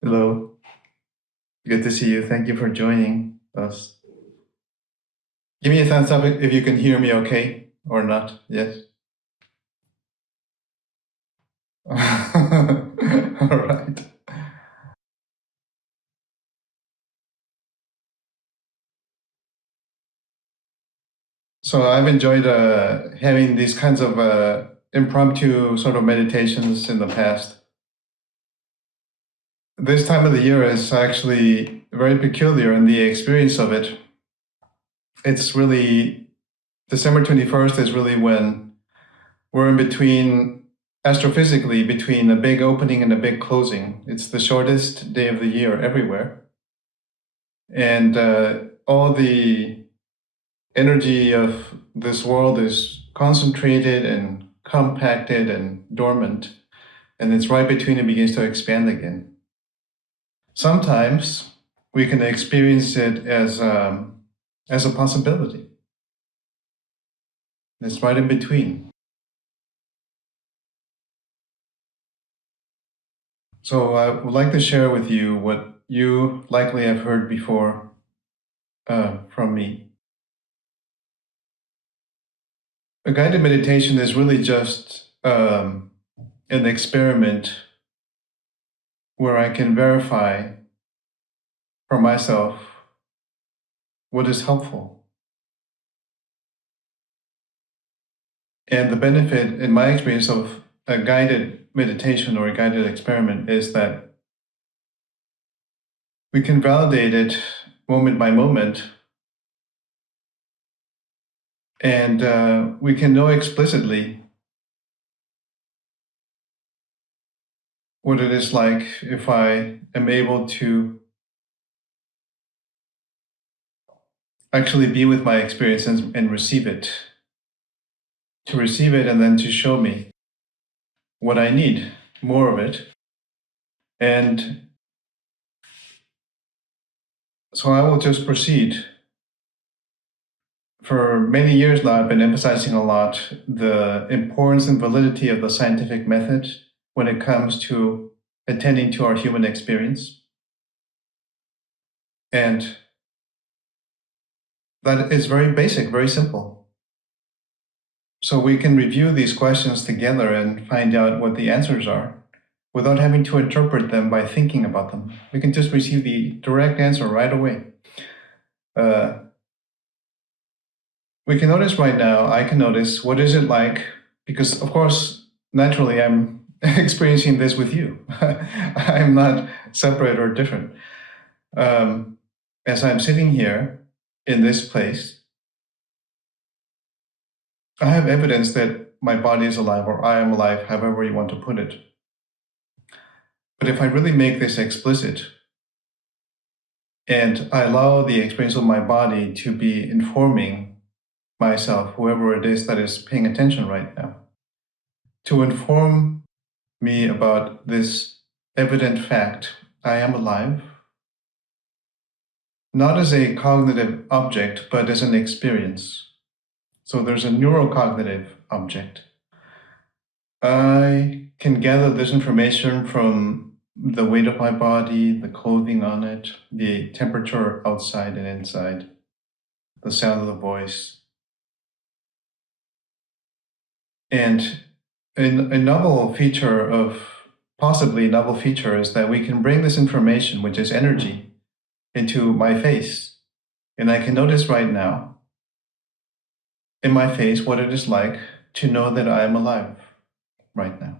Hello, good to see you. Thank you for joining us. Give me a thumbs up if you can hear me okay or not. Yes. All right. So I've enjoyed having these kinds of impromptu sort of meditations in the past. This time of the year is actually very peculiar in the experience of it. It's really December 21st is really when we're in between, astrophysically, between a big opening and a big closing. It's the shortest day of the year everywhere. And all the energy of this world is concentrated and compacted and dormant. And it's right between it begins to expand again. Sometimes we can experience it as a possibility. It's right in between. So I would like to share with you what you likely have heard before from me. A guided meditation is really just an experiment where I can verify for myself what is helpful. And the benefit, in my experience, of a guided meditation or a guided experiment is that we can validate it moment by moment, and we can know explicitly what it is like if I am able to actually be with my experience and receive it. To receive it and then to show me what I need, more of it. And so I will just proceed. For many years now, I've been emphasizing a lot the importance and validity of the scientific method when it comes to attending to our human experience. And that is very basic, very simple. So we can review these questions together and find out what the answers are without having to interpret them by thinking about them. We can just receive the direct answer right away. We can notice right now, I can notice what is it like, because of course, naturally I'm experiencing this with you. I'm not separate or different. As I'm sitting here in this place, I have evidence that my body is alive, or I am alive, however you want to put it. But if I really make this explicit, and I allow the experience of my body to be informing myself, whoever it is that is paying attention right now, to inform me about this evident fact, I am alive, not as a cognitive object, but as an experience. So there's a neurocognitive object. I can gather this information from the weight of my body, the clothing on it, the temperature outside and inside, the sound of the voice. And a novel feature of, possibly a novel feature, is that we can bring this information, which is energy, into my face. And I can notice right now, in my face, what it is like to know that I am alive right now.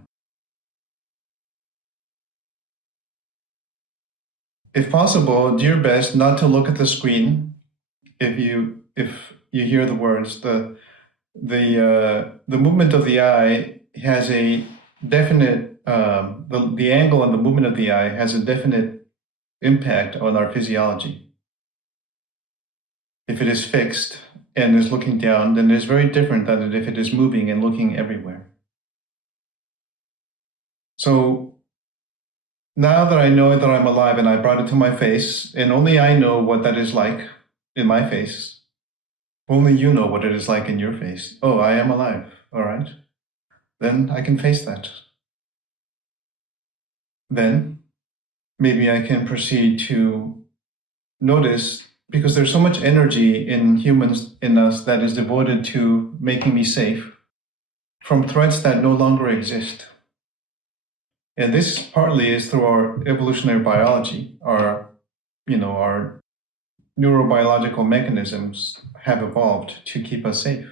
If possible, do your best not to look at the screen. If you hear the words, the movement of the eye has a definite, the angle and the movement of the eye has a definite impact on our physiology. If it is fixed and is looking down, then it's very different than if it is moving and looking everywhere. So now that I know that I'm alive and I brought it to my face, and only I know what that is like in my face, only you know what it is like in your face. Oh, I am alive, all right. Then I can face that. Then maybe I can proceed to notice, because there's so much energy in humans, in us, that is devoted to making me safe from threats that no longer exist. And this partly is through our evolutionary biology. Our neurobiological mechanisms have evolved to keep us safe.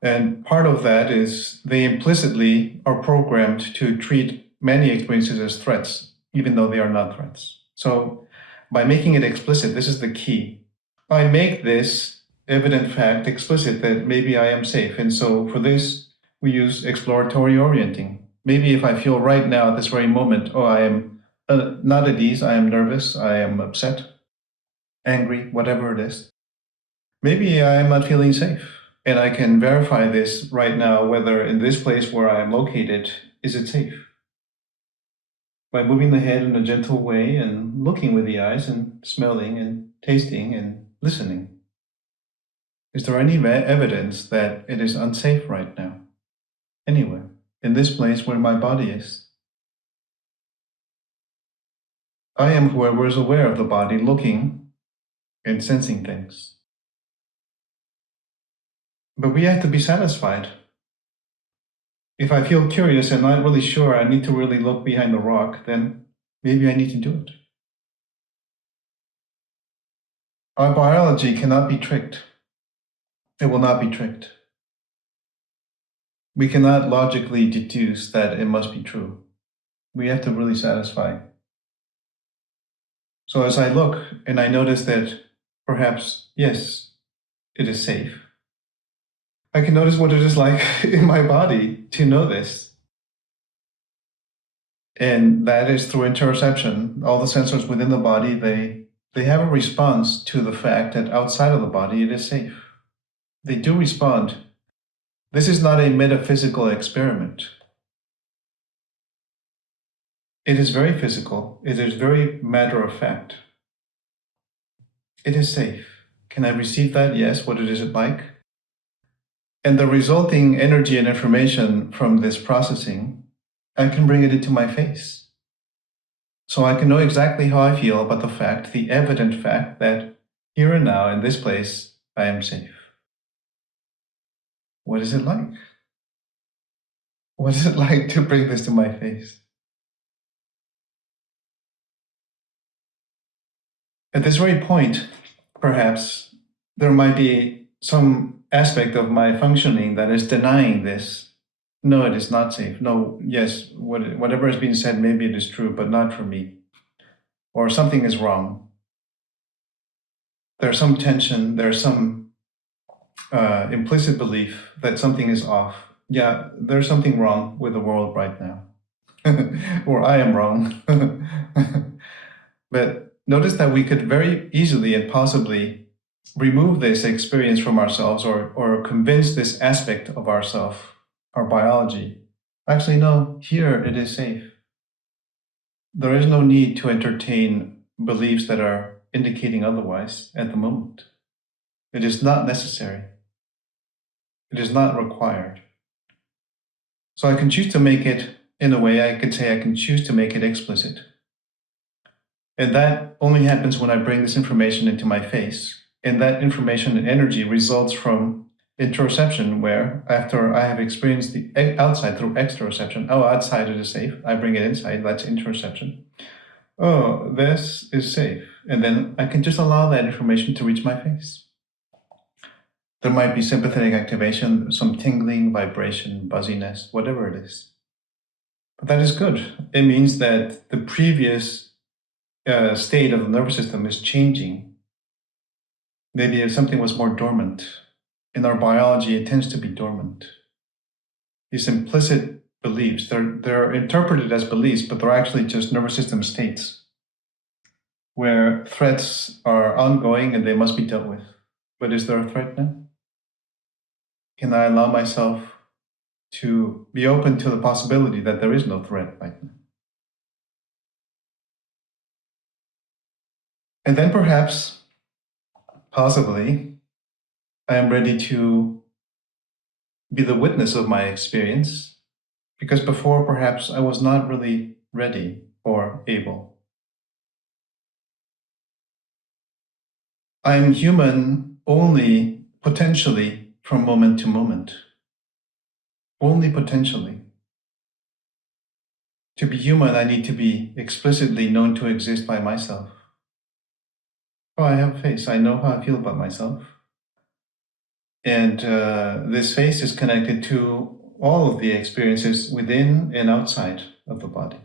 And part of that is they implicitly are programmed to treat many experiences as threats, even though they are not threats. So by making it explicit, this is the key. I make this evident fact explicit that maybe I am safe. And so for this, we use exploratory orienting. Maybe if I feel right now at this very moment, oh, I am not at ease, I am nervous, I am upset, angry, whatever it is, maybe I am not feeling safe. And I can verify this right now, whether in this place where I am located, is it safe? By moving the head in a gentle way and looking with the eyes and smelling and tasting and listening. Is there any evidence that it is unsafe right now? Anywhere, in this place where my body is. I am whoever is aware of the body, looking and sensing things. But we have to be satisfied. If I feel curious and not really sure, I need to really look behind the rock, then maybe I need to do it. Our biology cannot be tricked. It will not be tricked. We cannot logically deduce that it must be true. We have to really satisfy. So as I look and I notice that perhaps, yes, it is safe, I can notice what it is like in my body to know this. And that is through interoception. All the sensors within the body, they have a response to the fact that outside of the body it is safe. They do respond. This is not a metaphysical experiment. It is very physical. It is very matter of fact. It is safe. Can I receive that? Yes. What is it like? And the resulting energy and information from this processing, I can bring it into my face. So I can know exactly how I feel about the fact, the evident fact that here and now in this place, I am safe. What is it like? What is it like to bring this to my face? At this very point, perhaps, there might be some aspect of my functioning that is denying this. No, it is not safe. No, yes, whatever has been said, maybe it is true, but not for me. Or something is wrong. There's some tension, there's some implicit belief that something is off. Yeah, there's something wrong with the world right now. Or I am wrong. But notice that we could very easily and possibly remove this experience from ourselves, or convince this aspect of ourself, our biology. Actually, no, here it is safe. There is no need to entertain beliefs that are indicating otherwise at the moment. It is not necessary. It is not required. So I can choose to make it, in a way, I could say I can choose to make it explicit. And that only happens when I bring this information into my face. And that information and energy results from interoception, where after I have experienced the outside through exteroception, oh, outside it is safe, I bring it inside, that's interoception. Oh, this is safe. And then I can just allow that information to reach my face. There might be sympathetic activation, some tingling, vibration, buzziness, whatever it is. But that is good. It means that the previous state of the nervous system is changing. Maybe if something was more dormant. In our biology, it tends to be dormant. These implicit beliefs, they're interpreted as beliefs, but they're actually just nervous system states where threats are ongoing and they must be dealt with. But is there a threat now? Can I allow myself to be open to the possibility that there is no threat right now? And then perhaps, possibly, I am ready to be the witness of my experience, because before perhaps I was not really ready or able. I'm human only potentially from moment to moment. Only potentially. To be human, I need to be explicitly known to exist by myself. Oh, I have a face. I know how I feel about myself. And this face is connected to all of the experiences within and outside of the body.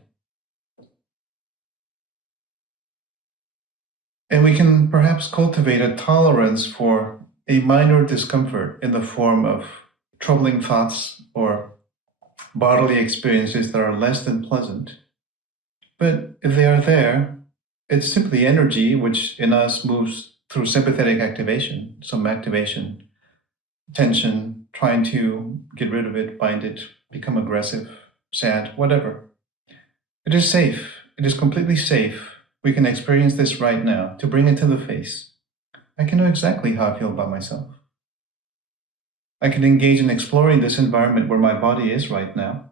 And we can perhaps cultivate a tolerance for a minor discomfort in the form of troubling thoughts or bodily experiences that are less than pleasant. But if they are there, it's simply energy which in us moves through sympathetic activation, some activation, tension, trying to get rid of it, bind it, become aggressive, sad, whatever. It is safe. It is completely safe. We can experience this right now, to bring it to the face. I can know exactly how I feel about myself. I can engage in exploring this environment where my body is right now.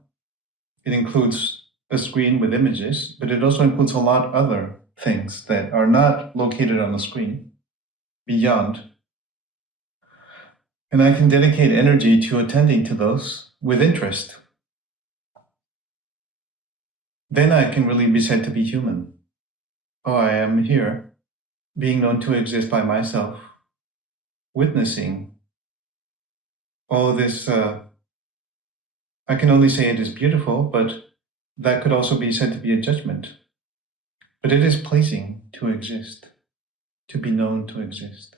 It includes a screen with images, but it also includes a lot of other things that are not located on the screen, beyond. And I can dedicate energy to attending to those with interest. Then I can really be said to be human. Oh, I am here, being known to exist by myself, witnessing all this. I can only say it is beautiful, but that could also be said to be a judgment. But it is pleasing to exist, to be known to exist.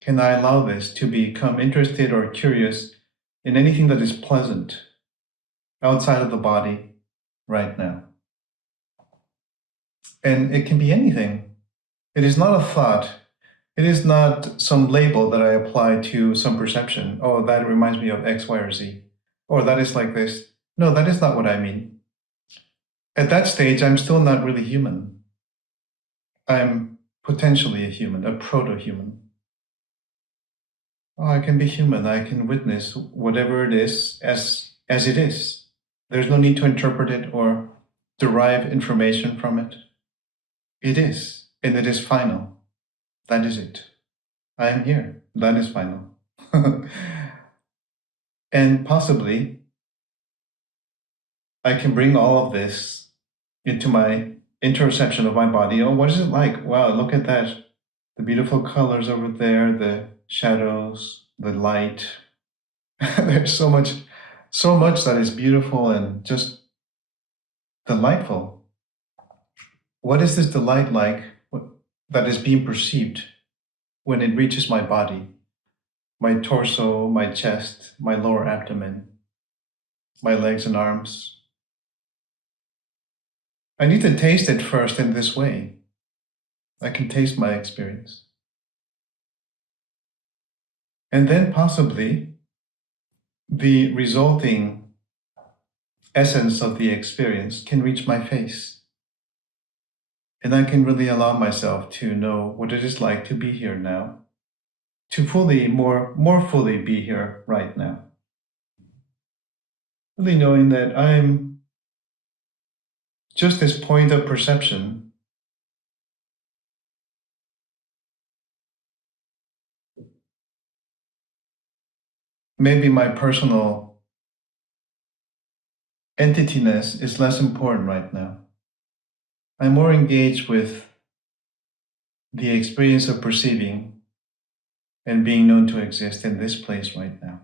Can I allow this to become interested or curious in anything that is pleasant outside of the body right now? And it can be anything. It is not a thought. It is not some label that I apply to some perception. Oh, that reminds me of X, Y, or Z. Or that is like this. No, that is not what I mean. At that stage, I'm still not really human. I'm potentially a human, a proto-human. Oh, I can be human. I can witness whatever it is as it is. There's no need to interpret it or derive information from it. It is, and it is final. That is it. I am here. That is final. And possibly, I can bring all of this into my interoception of my body. Oh, what is it like? Wow, look at that. The beautiful colors over there, the shadows, the light. There's so much that is beautiful and just delightful. What is this delight like that is being perceived when it reaches my body? My torso, my chest, my lower abdomen, my legs and arms. I need to taste it first in this way. I can taste my experience. And then possibly the resulting essence of the experience can reach my face. And I can really allow myself to know what it is like to be here now, to fully, more fully be here right now. Really knowing that I'm just this point of perception. Maybe my personal entityness is less important right now. I'm more engaged with the experience of perceiving and being known to exist in this place right now.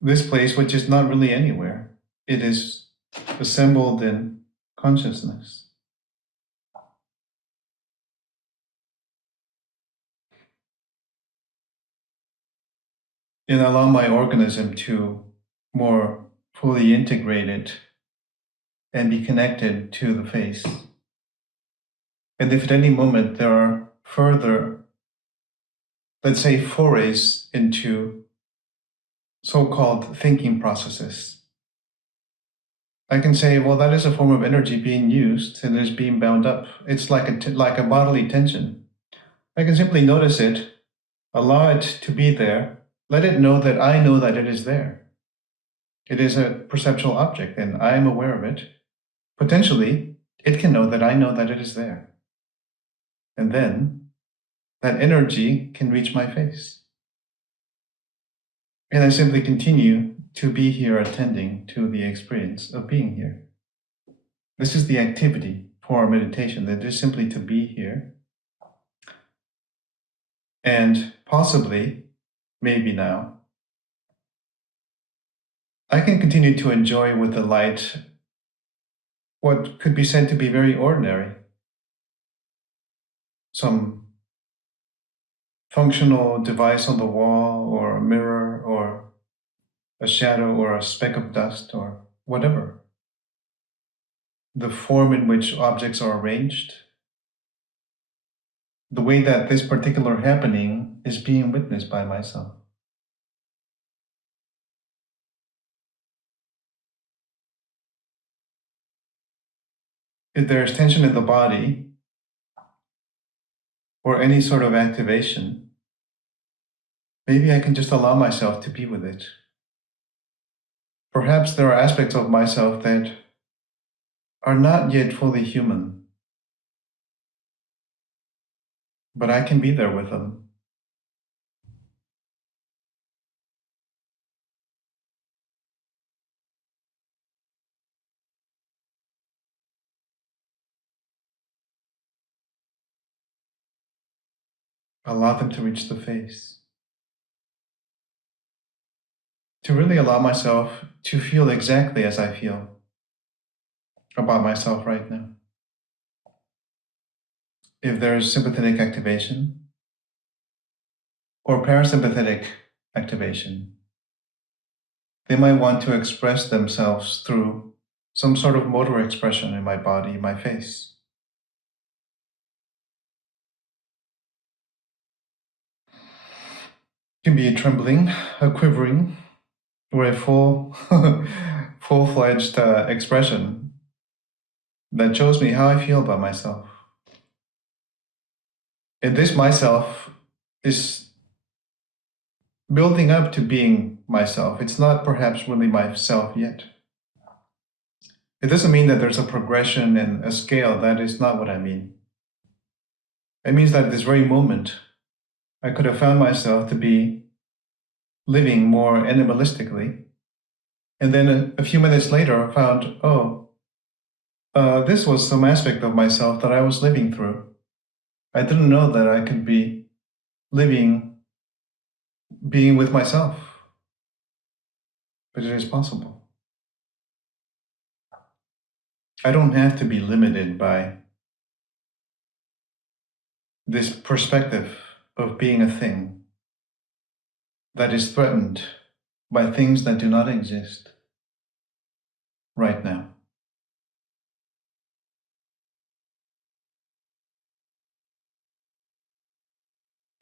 This place, which is not really anywhere, it is assembled in consciousness. And allow my organism to more fully integrate it and be connected to the face. And if at any moment there are further, let's say, forays into so-called thinking processes, I can say, well, that is a form of energy being used and is being bound up. It's like a bodily tension. I can simply notice it, allow it to be there, let it know that I know that it is there. It is a perceptual object and I am aware of it. Potentially, it can know that I know that it is there. And then that energy can reach my face. And I simply continue to be here attending to the experience of being here. This is the activity for our meditation, that is simply to be here. And possibly, maybe now, I can continue to enjoy with the light what could be said to be very ordinary. Some functional device on the wall, or a mirror, or a shadow, or a speck of dust, or whatever. The form in which objects are arranged, the way that this particular happening is being witnessed by myself. If there's tension in the body, or any sort of activation, maybe I can just allow myself to be with it. Perhaps there are aspects of myself that are not yet fully human, but I can be there with them. Allow them to reach the face. To really allow myself to feel exactly as I feel about myself right now. If there is sympathetic activation or parasympathetic activation, they might want to express themselves through some sort of motor expression in my body, my face. It can be a trembling, a quivering, or a full-fledged expression that shows me how I feel about myself. And this myself is building up to being myself. It's not perhaps really myself yet. It doesn't mean that there's a progression and a scale. That is not what I mean. It means that at this very moment, I could have found myself to be living more animalistically. And then a few minutes later, I found, this was some aspect of myself that I was living through. I didn't know that I could be living, being with myself. But it is possible. I don't have to be limited by this perspective of being a thing that is threatened by things that do not exist right now.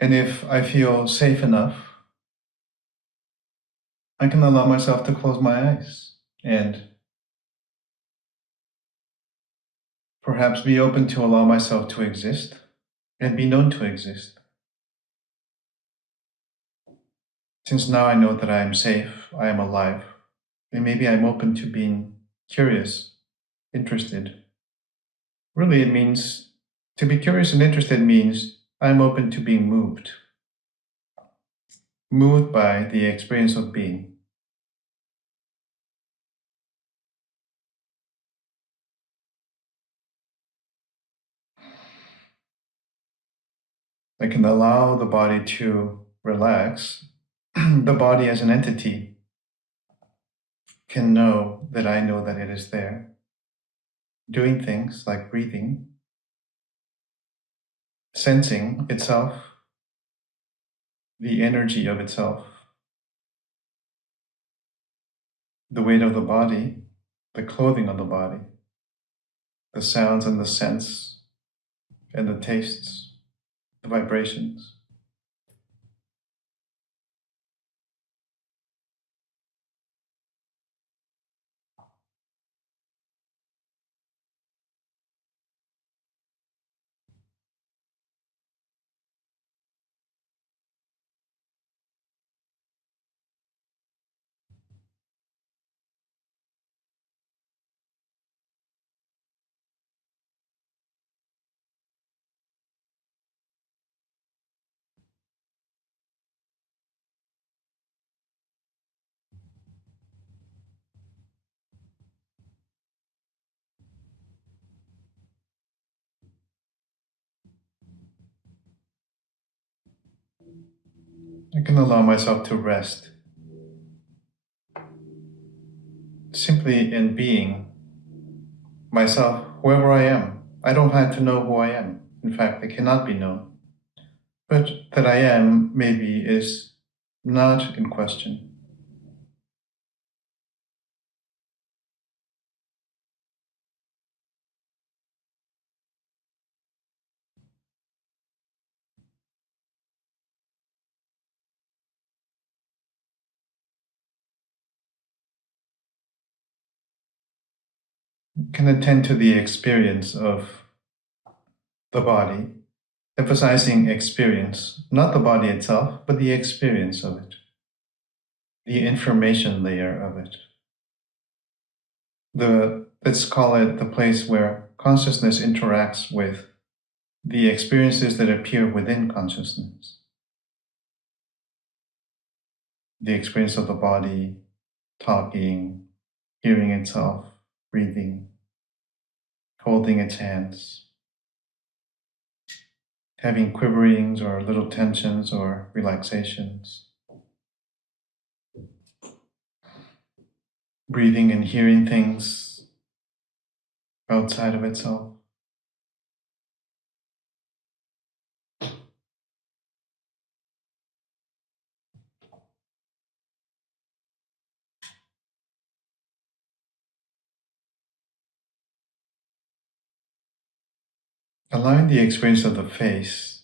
And if I feel safe enough, I can allow myself to close my eyes and perhaps be open to allow myself to exist and be known to exist. Since now I know that I am safe, I am alive, and maybe I'm open to being curious, interested. Really, it means to be curious and interested means I'm open to being moved. Moved by the experience of being. I can allow the body to relax. The body as an entity can know that I know that it is there, doing things like breathing, sensing itself, the energy of itself, the weight of the body, the clothing of the body, the sounds and the scents and the tastes, the vibrations. I can allow myself to rest simply in being myself, whoever I am. I don't have to know who I am. In fact, it cannot be known. But that I am, maybe, is not in question. Can attend to the experience of the body, emphasizing experience, not the body itself, but the experience of it, the information layer of it. Let's call it the place where consciousness interacts with the experiences that appear within consciousness. The experience of the body, talking, hearing itself, breathing, holding its hands, having quiverings or little tensions or relaxations, breathing and hearing things outside of itself. Allowing the experience of the face,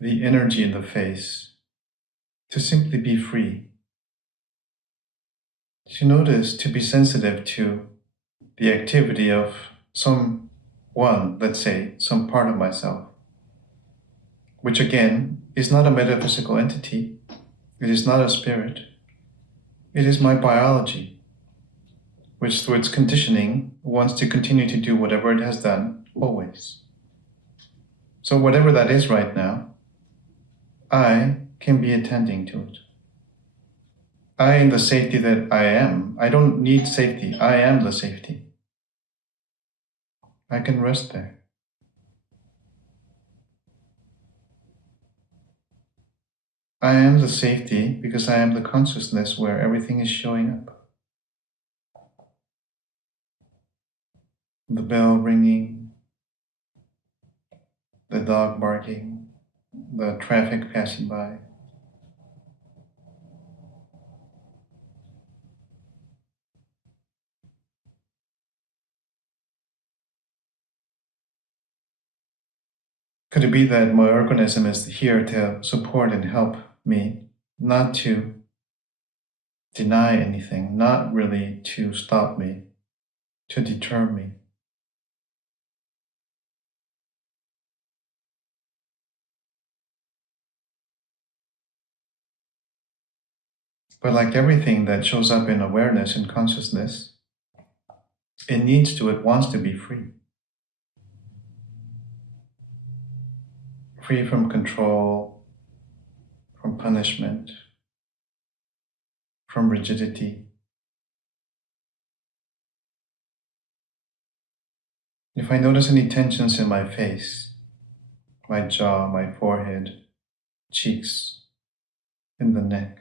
the energy in the face, to simply be free. To notice, to be sensitive to the activity of someone, let's say, some part of myself, which again is not a metaphysical entity, it is not a spirit, it is my biology, which through its conditioning wants to continue to do whatever it has done, always. So whatever that is right now, I can be attending to it. I am the safety that I am. I don't need safety. I am the safety. I can rest there. I am the safety because I am the consciousness where everything is showing up. The bell ringing, the dog barking, the traffic passing by. Could it be that my organism is here to support and help me, not to deny anything, not really to stop me, to deter me? But like everything that shows up in awareness and consciousness, it wants to be free. Free from control, from punishment, from rigidity. If I notice any tensions in my face, my jaw, my forehead, cheeks, in the neck,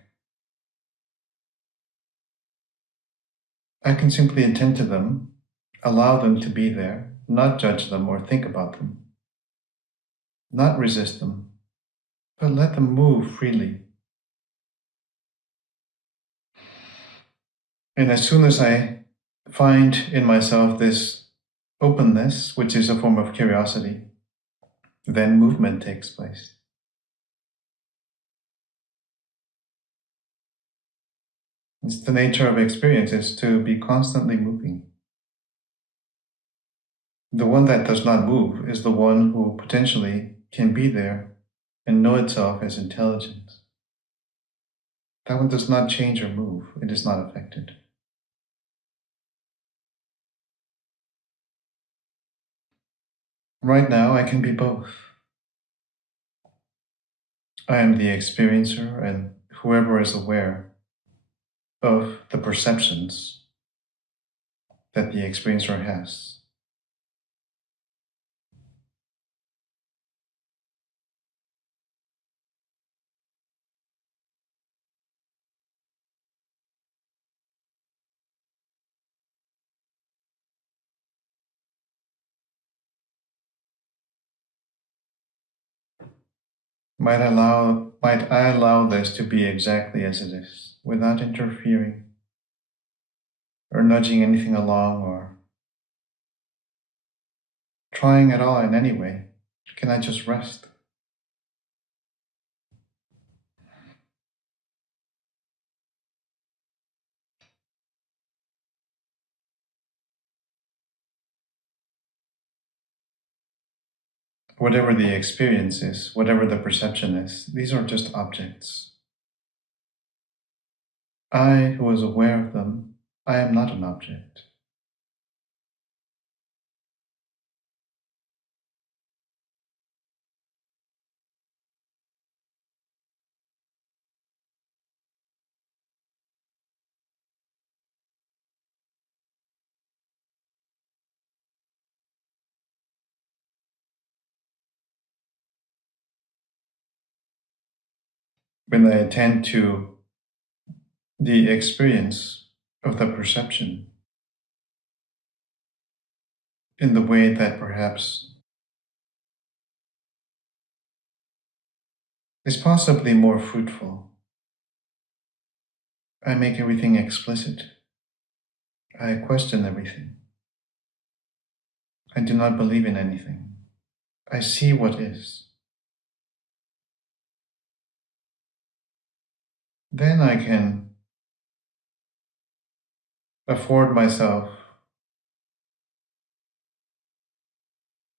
I can simply attend to them, allow them to be there, not judge them or think about them, not resist them, but let them move freely. And as soon as I find in myself this openness, which is a form of curiosity, then movement takes place. It's the nature of experience is to be constantly moving. The one that does not move is the one who potentially can be there and know itself as intelligence. That one does not change or move. It is not affected. Right now, I can be both. I am the experiencer and whoever is aware of the perceptions that the experiencer has. Might I allow this to be exactly as it is, without interfering or nudging anything along or trying at all in any way? Can I just rest? Whatever the experience is, whatever the perception is, these are just objects. I, who is aware of them, I am not an object. When I attend to the experience of the perception in the way that perhaps is possibly more fruitful, I make everything explicit. I question everything. I do not believe in anything. I see what is. Then I can afford myself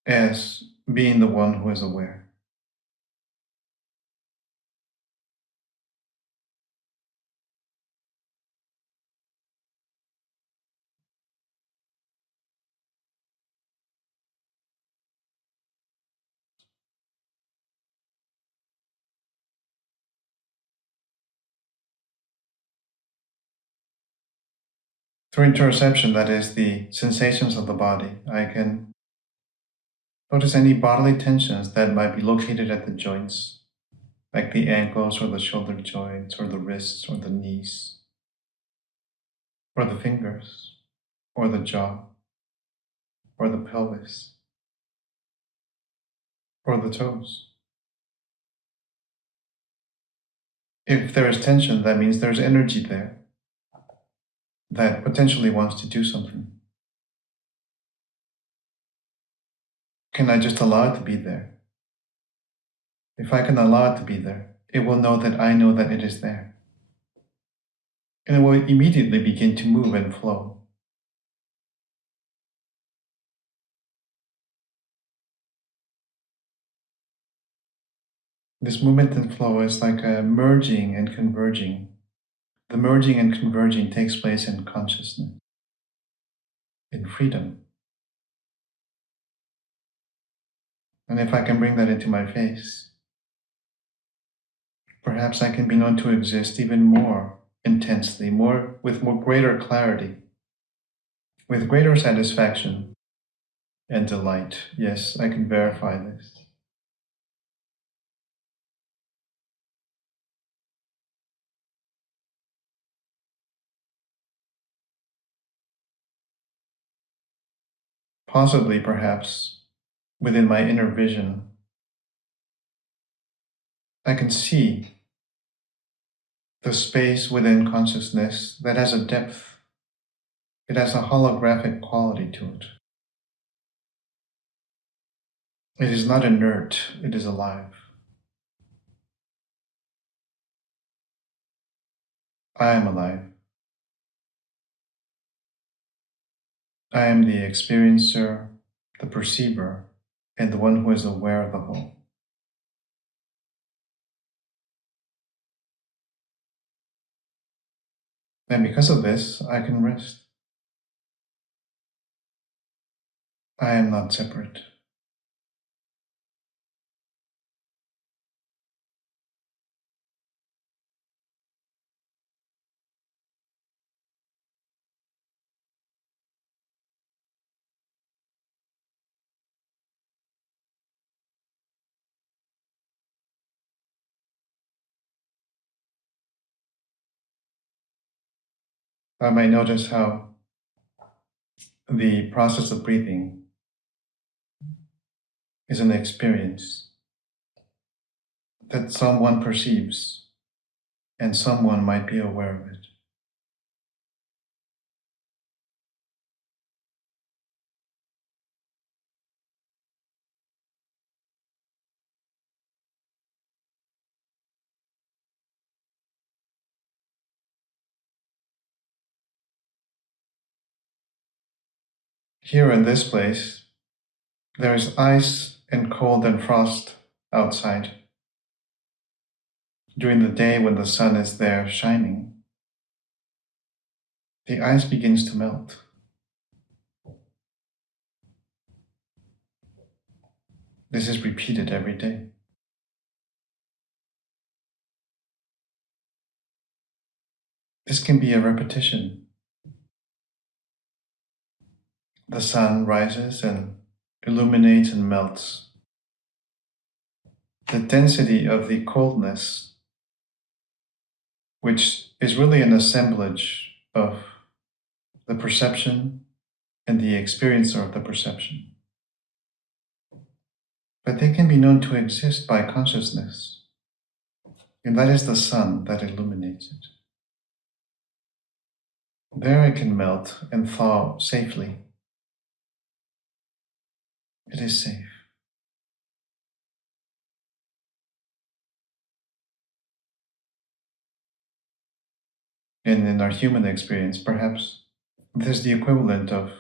as being the one who is aware. Through interoception, that is the sensations of the body, I can notice any bodily tensions that might be located at the joints, like the ankles or the shoulder joints or the wrists or the knees or the fingers or the jaw or the pelvis or the toes. If there is tension, that means there's energy there that potentially wants to do something. Can I just allow it to be there? If I can allow it to be there, it will know that I know that it is there. And it will immediately begin to move and flow. This movement and flow is like a merging and converging. The merging and converging takes place in consciousness, in freedom. And if I can bring that into my face, perhaps I can be known to exist even more intensely, with more greater clarity, with greater satisfaction and delight. Yes, I can verify this. Possibly, perhaps, within my inner vision, I can see the space within consciousness that has a depth. It has a holographic quality to it. It is not inert, it is alive. I am alive. I am the experiencer, the perceiver, and the one who is aware of the whole. And because of this, I can rest. I am not separate. I might notice how the process of breathing is an experience that someone perceives and someone might be aware of it. Here in this place, there is ice and cold and frost outside. During the day when the sun is there shining, the ice begins to melt. This is repeated every day. This can be a repetition. The sun rises and illuminates and melts. The density of the coldness, which is really an assemblage of the perception and the experiencer of the perception. But they can be known to exist by consciousness, and that is the sun that illuminates it. There it can melt and thaw safely. It is safe. And in our human experience, perhaps this is the equivalent of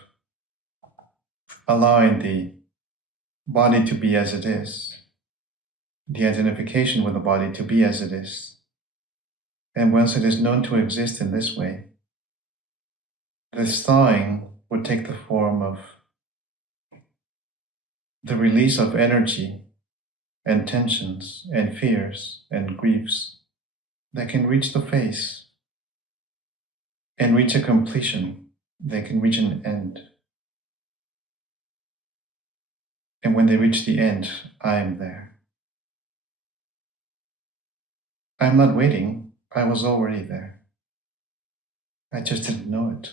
allowing the body to be as it is, the identification with the body to be as it is. And once it is known to exist in this way, this thawing would take the form of the release of energy and tensions and fears and griefs that can reach the face and reach a completion. They can reach an end. And when they reach the end, I am there. I'm not waiting. I was already there. I just didn't know it.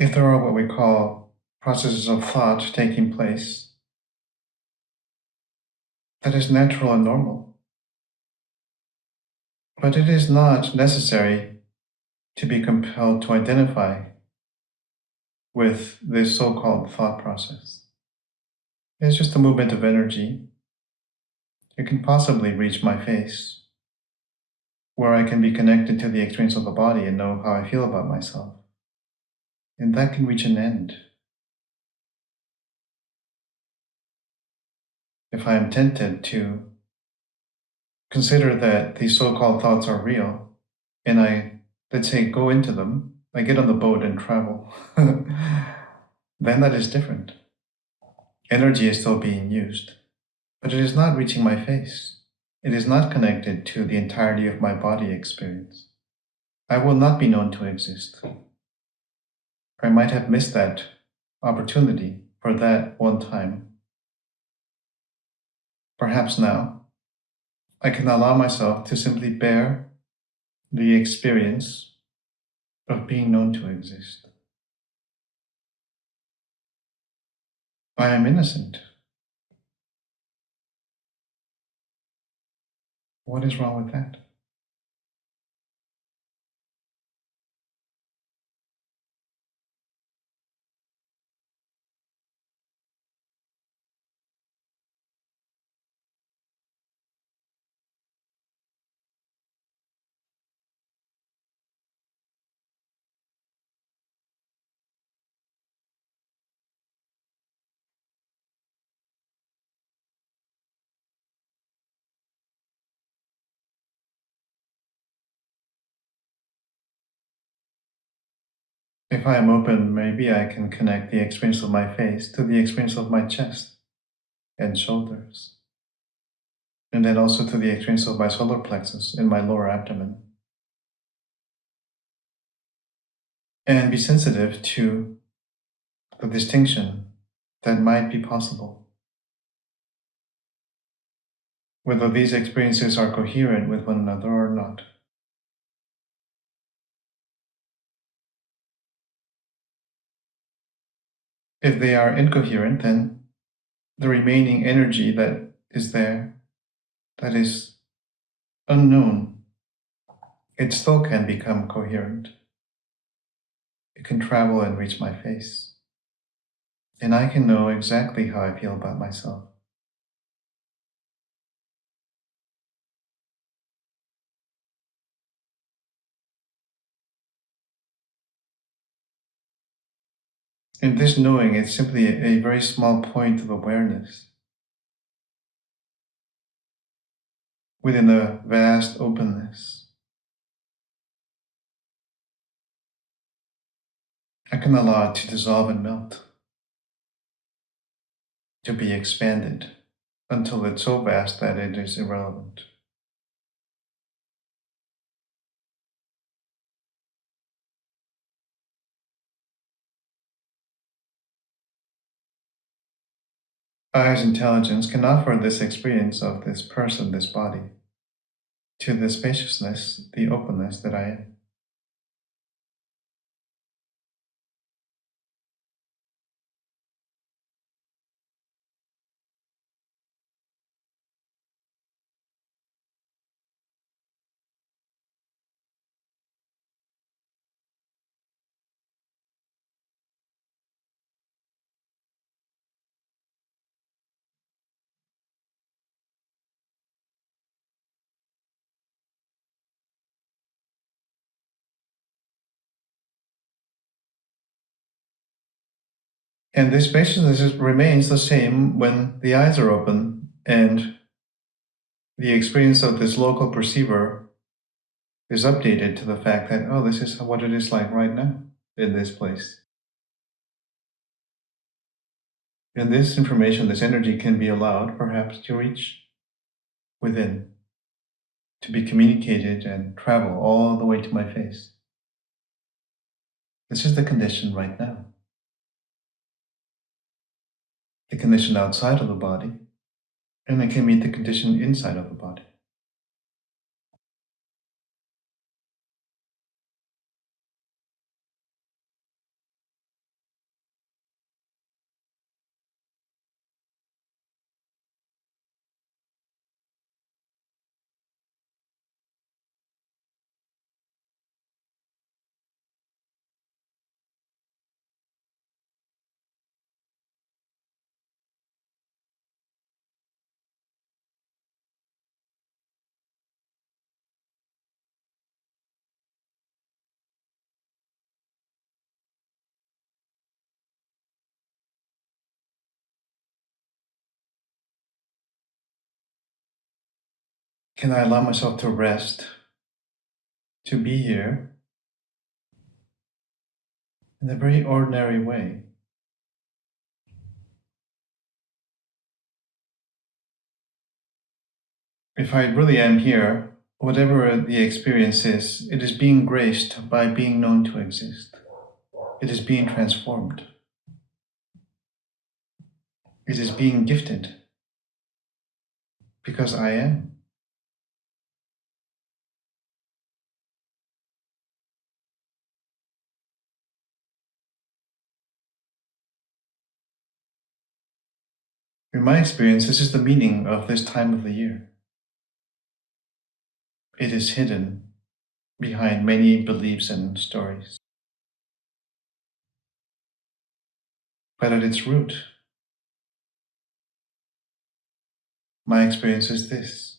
If there are what we call processes of thought taking place, that is natural and normal. But it is not necessary to be compelled to identify with this so-called thought process. It's just a movement of energy. It can possibly reach my face, where I can be connected to the experience of the body and know how I feel about myself. And that can reach an end. If I am tempted to consider that these so-called thoughts are real, and I, let's say, go into them, I get on the boat and travel, then that is different. Energy is still being used, but it is not reaching my face. It is not connected to the entirety of my body experience. I will not be known to exist. I might have missed that opportunity for that one time. Perhaps now, I can allow myself to simply bear the experience of being known to exist. I am innocent. What is wrong with that? If I am open, maybe I can connect the experience of my face to the experience of my chest. and shoulders. And then also to the experience of my solar plexus in my lower abdomen. And be sensitive to the distinction that might be possible, whether these experiences are coherent with one another or not. If they are incoherent, then the remaining energy that is there, that is unknown, it still can become coherent. It can travel and reach my face. And I can know exactly how I feel about myself. And this knowing is simply a very small point of awareness within a vast openness. I can allow it to dissolve and melt, to be expanded until it's so vast that it is irrelevant. I's intelligence can offer this experience of this person, this body, to the spaciousness, the openness that I am. And this spaciousness remains the same when the eyes are open and the experience of this local perceiver is updated to the fact that, oh, this is what it is like right now in this place. And this information, this energy can be allowed perhaps to reach within, to be communicated and travel all the way to my face. This is the condition right now. The condition outside of the body, and it can meet the condition inside of the body. Can I allow myself to rest, to be here in a very ordinary way? If I really am here, whatever the experience is, it is being graced by being known to exist. It is being transformed. It is being gifted because I am. In my experience, this is the meaning of this time of the year. It is hidden behind many beliefs and stories. But at its root, my experience is this.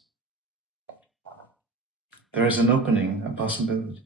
There is an opening, a possibility.